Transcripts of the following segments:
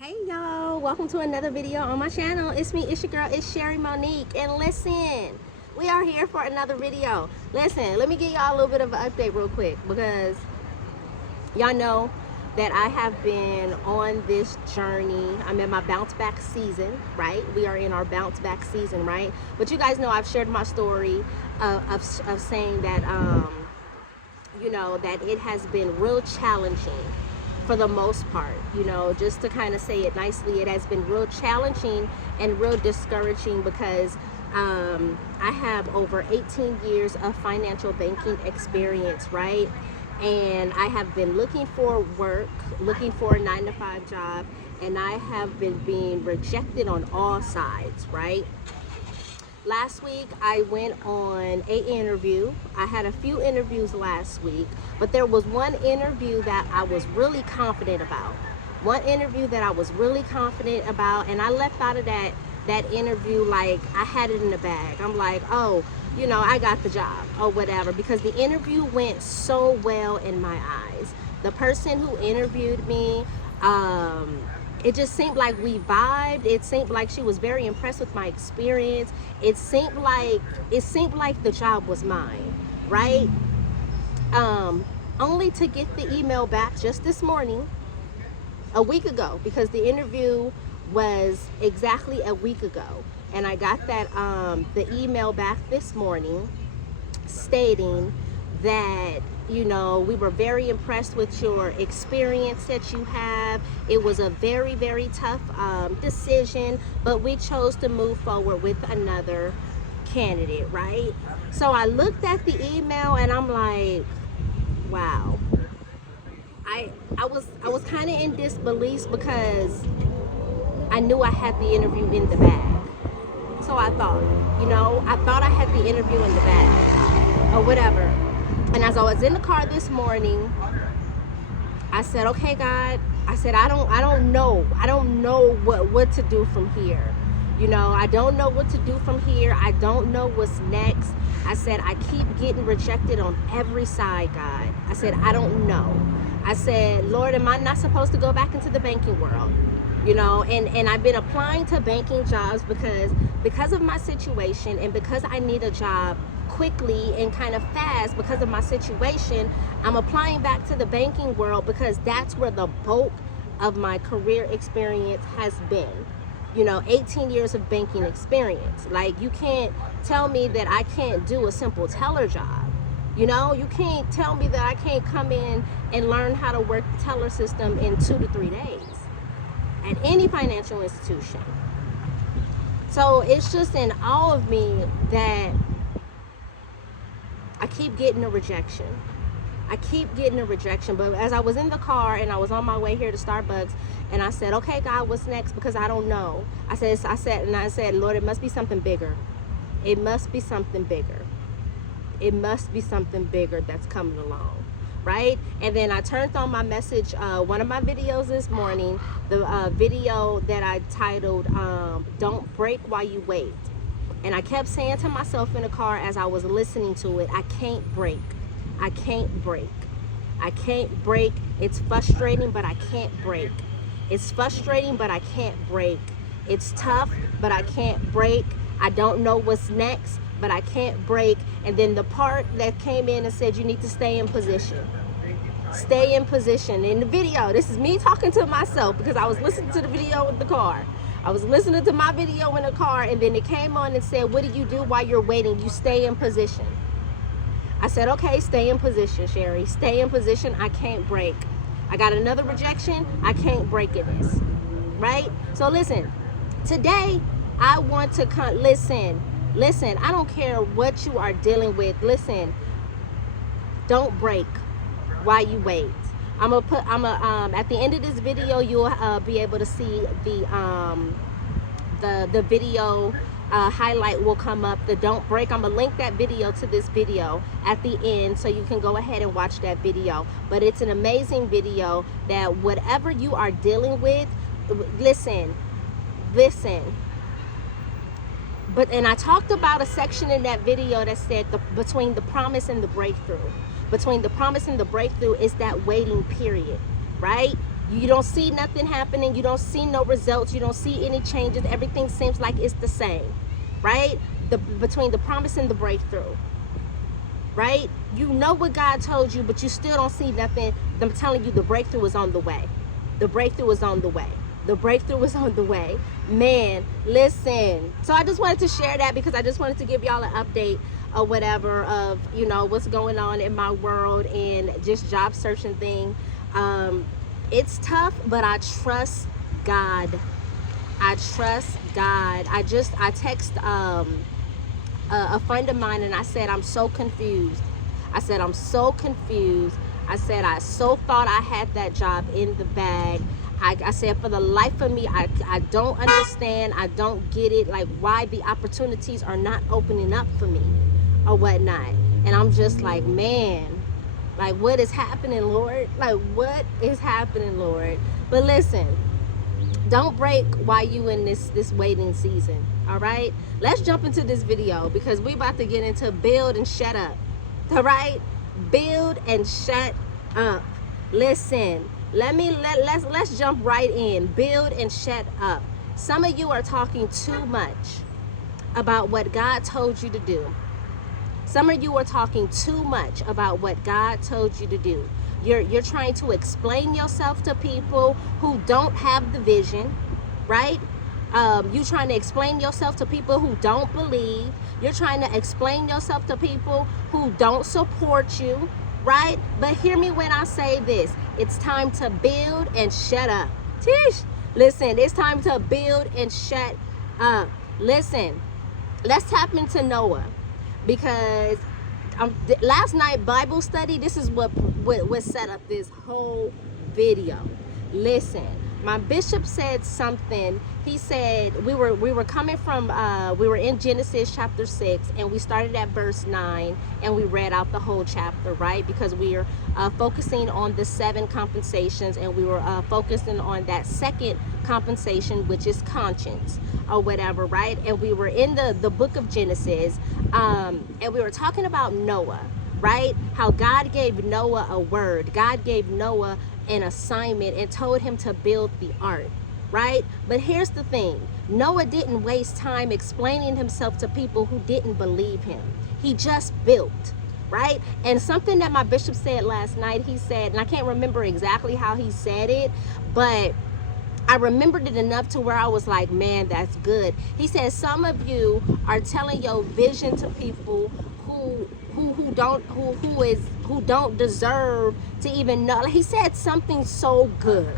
Hey y'all, welcome to another video on my channel. It's me, it's your girl, it's Sherry Monique. And listen, we are here for another video. Listen, let me give y'all a little bit of an update real quick, because y'all know that I have been on this journey. I'm in my bounce back season, right? We are in our bounce back season, right? But you guys know I've shared my story of saying that you know, that it has been real challenging for the most part. You know, just to kind of say it nicely, it has been real challenging and real discouraging, because I have over 18 years of financial banking experience, right? And I have been looking for work, looking for a 9-to-5 job, and I have been being rejected on all sides, right? Last week I went on an interview. I had a few interviews last week, but there was one interview that I was really confident about. One interview that I was really confident about, and I left out of that interview like I had it in the bag. I'm like, oh, you know, I got the job or whatever, because the interview went so well in my eyes. The person who interviewed me, it just seemed like we vibed. It seemed like she was very impressed with my experience. It seemed like the job was mine, right? Only to get the email back just this morning, a week ago, because the interview was exactly a week ago, and I got that the email back this morning stating that, you know, we were very impressed with your experience that you have. It was a very, very tough decision, but we chose to move forward with another candidate, right? So I looked at the email and I'm like, wow. I was kind of in disbelief, because I knew I had the interview in the bag. So I thought, you know, I thought I had the interview in the bag or whatever. And as I was in the car this morning, I said, okay, God, I said, I don't know what to do from here. You know, I don't know what to do from here. I don't know what's next. I said, I keep getting rejected on every side, God. I said, I don't know. I said, Lord, am I not supposed to go back into the banking world? You know, and I've been applying to banking jobs because of my situation, and because I need a job quickly and kind of fast because of my situation. I'm applying back to the banking world because that's where the bulk of my career experience has been. You know, 18 years of banking experience. Like, you can't tell me that I can't do a simple teller job. You know, you can't tell me that I can't come in and learn how to work the teller system in 2 to 3 days at any financial institution. So it's just in all of me that I keep getting a rejection. I keep getting a rejection. But as I was in the car and I was on my way here to Starbucks, and I said, okay, God, what's next? Because I don't know. I said, Lord, it must be something bigger. It must be something bigger. It must be something bigger that's coming along, right? And then I turned on my message, one of my videos this morning, the video that I titled, Don't Break While You Wait. And I kept saying to myself in the car as I was listening to it, I can't break. I can't break. I can't break. It's frustrating, but I can't break. It's frustrating, but I can't break. It's tough, but I can't break. I don't know what's next, but I can't break. And then the part that came in and said, you need to stay in position. Stay in position. In the video, this is me talking to myself, because I was listening to the video in the car. I was listening to my video in the car, and then it came on and said, what do you do while you're waiting? You stay in position. I said, okay, stay in position, Sherry. Stay in position. I can't break. I got another rejection. I can't break in this, right? So listen, today I want to listen, I don't care what you are dealing with. Listen, don't break while you wait. at the end of this video, you'll be able to see the video highlight will come up, the don't break. I'm gonna link that video to this video at the end, so you can go ahead and watch that video. But it's an amazing video that whatever you are dealing with, listen. And I talked about a section in that video that said between the between the promise and the breakthrough is that waiting period, right? You don't see nothing happening. You don't see no results. You don't see any changes. Everything seems like it's the same, right? Between the promise and the breakthrough, right? You know what God told you, but you still don't see nothing. I'm telling you, the breakthrough is on the way. The breakthrough is on the way. The breakthrough is on the way. Man, listen. So I just wanted to share that because I just wanted to give y'all an update or whatever of, you know, what's going on in my world and just job searching thing. It's tough, but I trust God. I trust God. I text a friend of mine and I said, I'm so confused. I said, I'm so confused. I said, I so thought I had that job in the bag. I said, for the life of me, I don't understand. I don't get it. Like, why the opportunities are not opening up for me or whatnot. And I'm just like, man, like, what is happening, Lord? Like, what is happening, Lord? But listen, don't break while you in this waiting season. All right, let's jump into this video because we about to get into build and shut up. All right, build and shut up. Listen, let's jump right in. Build and shut up. Some of you are talking too much about what God told you to do. Some of you are talking too much about what God told you to do. You're trying to explain yourself to people who don't have the vision, right? You're trying to explain yourself to people who don't believe. You're trying to explain yourself to people who don't support you, right? But hear me when I say this. It's time to build and shut up. Tish, listen, it's time to build and shut up. Listen, let's tap into Noah because last night Bible study, this is what set up this whole video. Listen, my bishop said something. He said we were coming from we were in Genesis chapter 6 and we started at verse 9 and we read out the whole chapter, right? Because we are focusing on the 7 compensations and we were focusing on that second compensation, which is conscience or whatever, right? And we were in the book of Genesis and we were talking about Noah, right? How God gave Noah a word. God gave Noah an assignment and told him to build the ark, right? But here's the thing. Noah didn't waste time explaining himself to people who didn't believe him. He just built, right? And something that my bishop said last night, he said, and I can't remember exactly how he said it, but I remembered it enough to where I was like, man, that's good. He said, some of you are telling your vision to people who don't deserve to even know. Like, he said something so good,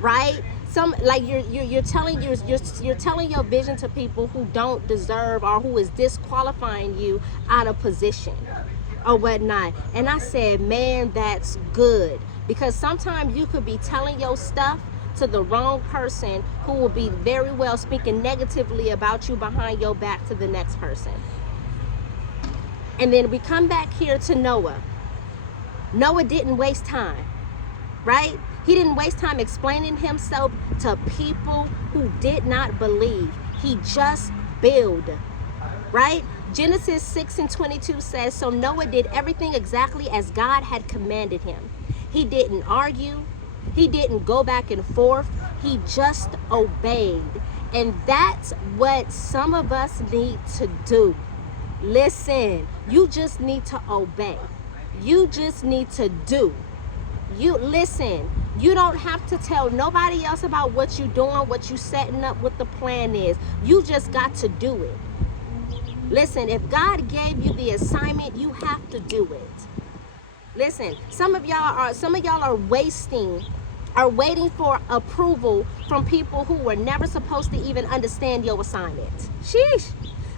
right? You're telling your vision to people who don't deserve or who is disqualifying you out of position or whatnot. And I said, man, that's good, because sometimes you could be telling your stuff to the wrong person who will be very well speaking negatively about you behind your back to the next person. And then we come back here to Noah. Noah didn't waste time, right? He didn't waste time explaining himself to people who did not believe. He just built, right? Genesis 6:22 says, so Noah did everything exactly as God had commanded him. He didn't argue. He didn't go back and forth. He just obeyed. And that's what some of us need to do. Listen, you just need to obey. You just need to do. You listen, you don't have to tell nobody else about what you're doing, what you're setting up, what the plan is. You just got to do it. Listen, if God gave you the assignment, you have to do it. Listen, some of y'all are waiting for approval from people who were never supposed to even understand your assignment. Sheesh.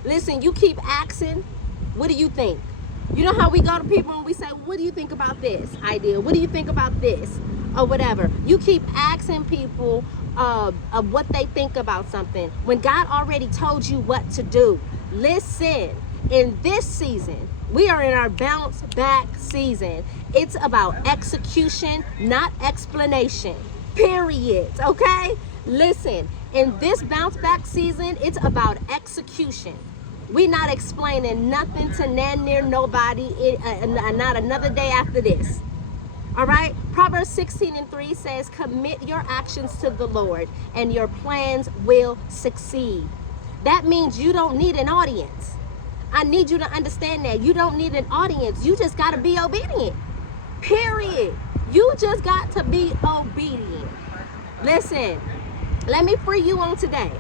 Listen, you keep asking, what do you think? You know how we go to people and we say, what do you think about this idea? What do you think about this? Or whatever. You keep asking people of what they think about something when God already told you what to do. Listen, in this season, we are in our bounce back season. It's about execution, not explanation. Period. Okay? Listen, in this bounce back season, it's about execution. We not explaining nothing to near nobody, not another day after this. All right. Proverbs 16:3 says, commit your actions to the Lord and your plans will succeed. That means you don't need an audience. I need you to understand that. You don't need an audience. You just got to be obedient. Period. You just got to be obedient. Listen, let me free you on today.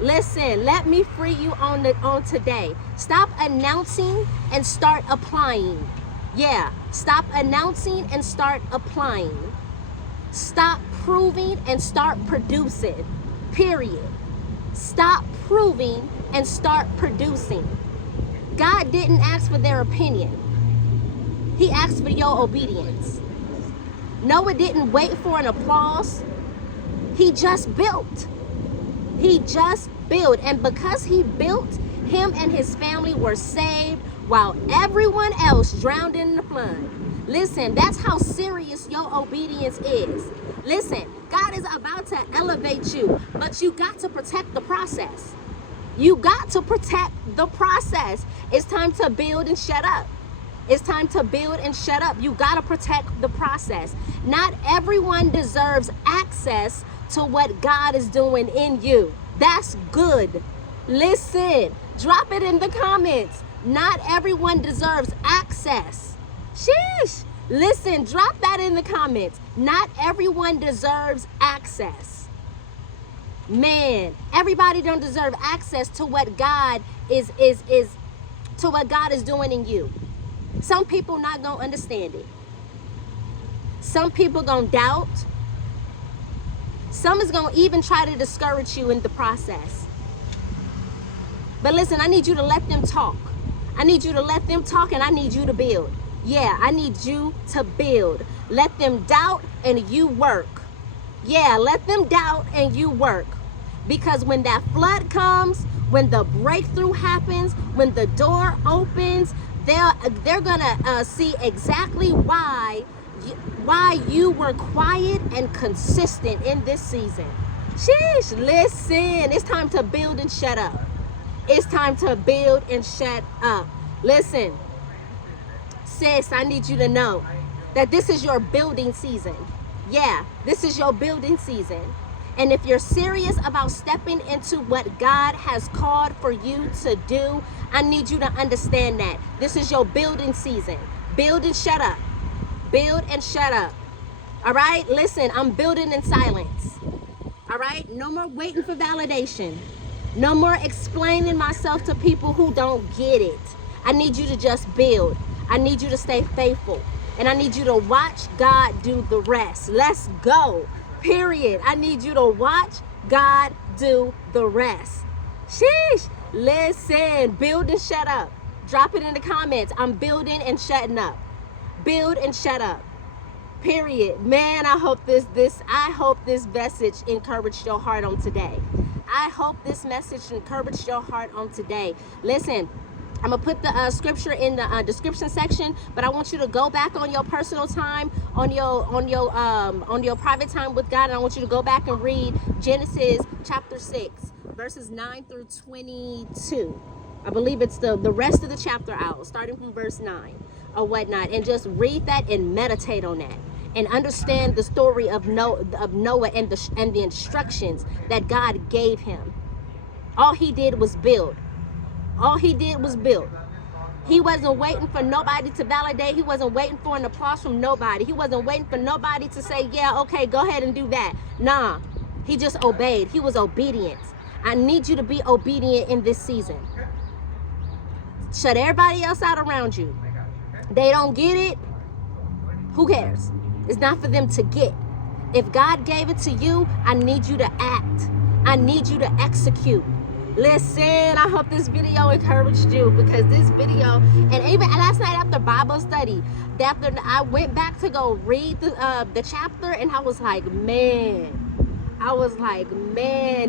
Listen, let me free you on today. Stop announcing and start applying. Yeah, stop announcing and start applying. Stop proving and start producing. Period. Stop proving and start producing. God didn't ask for their opinion. He asked for your obedience. Noah didn't wait for an applause. He just built. He just built. And because he built, him and his family were saved while everyone else drowned in the flood. Listen, that's how serious your obedience is. Listen, God is about to elevate you, but you got to protect the process. You got to protect the process. It's time to build and shut up. It's time to build and shut up. You got to protect the process. Not everyone deserves access to what God is doing in you. That's good. Listen, drop it in the comments. Not everyone deserves access. Sheesh. Listen, drop that in the comments. Not everyone deserves access. Man, everybody don't deserve access to what God is to what God is doing in you. Some people not gonna understand it. Some people gonna doubt. Some is gonna even try to discourage you in the process. But listen, I need you to let them talk. I need you to let them talk, and I need you to build. Yeah, I need you to build. Let them doubt and you work. Yeah, let them doubt and you work. Because when that flood comes, when the breakthrough happens, when the door opens, they're gonna see exactly why you were quiet and consistent in this season. Sheesh, listen, it's time to build and shut up. It's time to build and shut up. Listen, sis, I need you to know that this is your building season. Yeah, this is your building season. And if you're serious about stepping into what God has called for you to do, I need you to understand that this is your building season. Build and shut up. Build and shut up. All right, listen, I'm building in silence. All right, no more waiting for validation. No more explaining myself to people who don't get it. I need you to just build. I need you to stay faithful. And I need you to watch God do the rest. Let's go. Period. I need you to watch God do the rest. Sheesh. Listen, build and shut up. Drop it in the comments. I'm building and shutting up. Build and shut up. Period. Man, I hope this message encouraged your heart on today. I hope this message encouraged your heart on today. Listen, I'm gonna put the scripture in the description section, but I want you to go back on your personal time, on your private time with God, and I want you to go back and read Genesis chapter 6, verses 9 through 22. I believe it's the rest of the chapter out, starting from verse 9 or whatnot, and just read that and meditate on that. And understand the story of Noah and the instructions that God gave him. All he did was build. All he did was build. He wasn't waiting for nobody to validate. He wasn't waiting for an applause from nobody. He wasn't waiting for nobody to say, yeah, okay, go ahead and do that. Nah, he just obeyed. He was obedient. I need you to be obedient in this season. Shut everybody else out around you. They don't get it. Who cares? It's not for them to get. If God gave it to you, I need you to act. I need you to execute. Listen, I hope this video encouraged you, because this video, and even last night after Bible study, after I went back to go read the chapter, and I was like, man,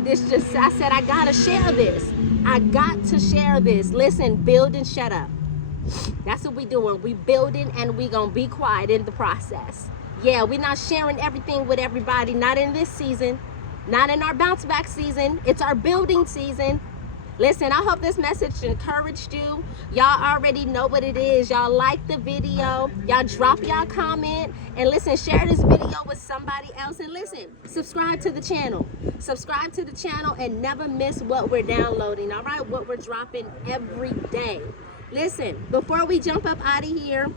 this just, I said, I gotta share this. I got to share this. Listen, build and shut up. That's what we doing. We building, and we gonna be quiet in the process. Yeah, we're not sharing everything with everybody. Not in this season. Not in our bounce back season. It's our building season. Listen, I hope this message encouraged you. Y'all already know what it is. Y'all like the video. Y'all drop y'all comment. And listen, share this video with somebody else. And listen, subscribe to the channel. Subscribe to the channel and never miss what we're downloading, all right? What we're dropping every day. Listen, before we jump up out of here,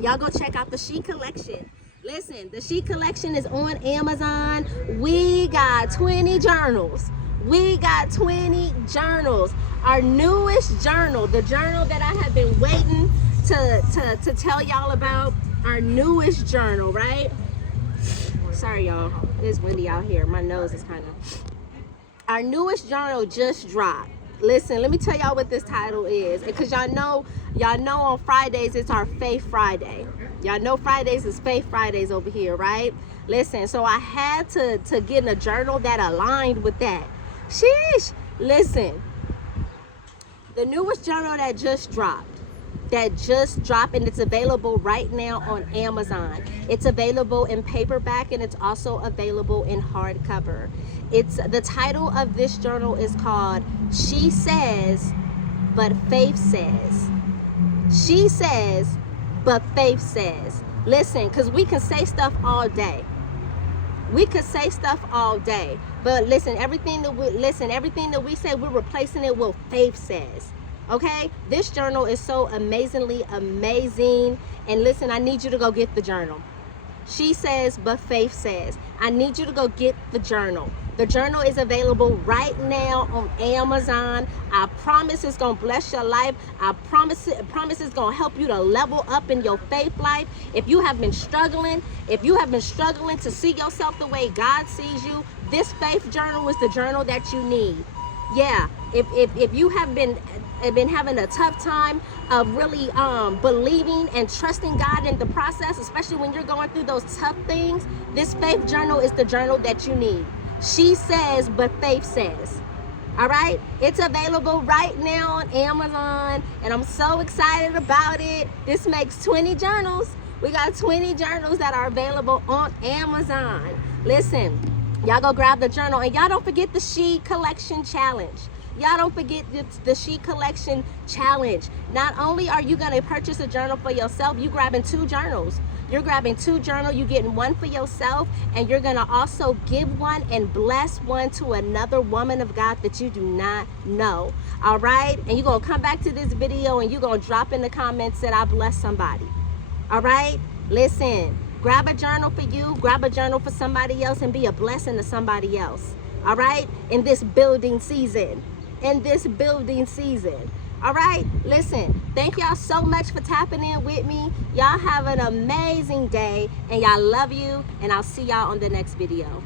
y'all go check out the She Collection. Listen, the She Collection is on Amazon. We got 20 journals. We got 20 journals. Our newest journal, the journal that I have been waiting to tell y'all about, our newest journal, right? Sorry, y'all. It's windy out here. My nose is kind of... Our newest journal just dropped. Listen, let me tell y'all what this title is. Because y'all know on Fridays, it's our Faith Friday. Y'all know Fridays is Faith Fridays over here, right? Listen, so I had to get in a journal that aligned with that. Sheesh. Listen, the newest journal that just dropped, and it's available right now on Amazon. It's available in paperback and it's also available in hardcover. The title of this journal is called She Says, But Faith Says. She says, but faith says. Listen, because we can say stuff all day. We could say stuff all day, but listen, everything that we say, we're replacing it with faith says. Okay? This journal is so amazingly amazing. And listen, I need you to go get the journal. She says, but faith says. I need you to go get the journal. The journal is available right now on Amazon. I promise it's going to bless your life. I promise it's going to help you to level up in your faith life. If you have been struggling to see yourself the way God sees you, this faith journal is the journal that you need. Yeah, if you have been having a tough time of really believing and trusting God in the process, especially when you're going through those tough things, this faith journal is the journal that you need. She says, but faith says. All right, it's available right now on Amazon, and I'm so excited about it. This makes 20 journals. We got 20 journals that are available on Amazon. Listen, y'all go grab the journal, and y'all don't forget the She Collection Challenge. Y'all don't forget the She Collection Challenge. Not only are you going to purchase a journal for yourself, you're grabbing 2 journals. You're grabbing 2 journals, you're getting one for yourself, and you're going to also give one and bless one to another woman of God that you do not know. All right? And you're going to come back to this video and you're going to drop in the comments that I bless somebody. All right? Listen, grab a journal for you, grab a journal for somebody else, and be a blessing to somebody else. All right? In this building season. All right, listen, thank y'all so much for tapping in with me. Y'all have an amazing day, and y'all love you, and I'll see y'all on the next video.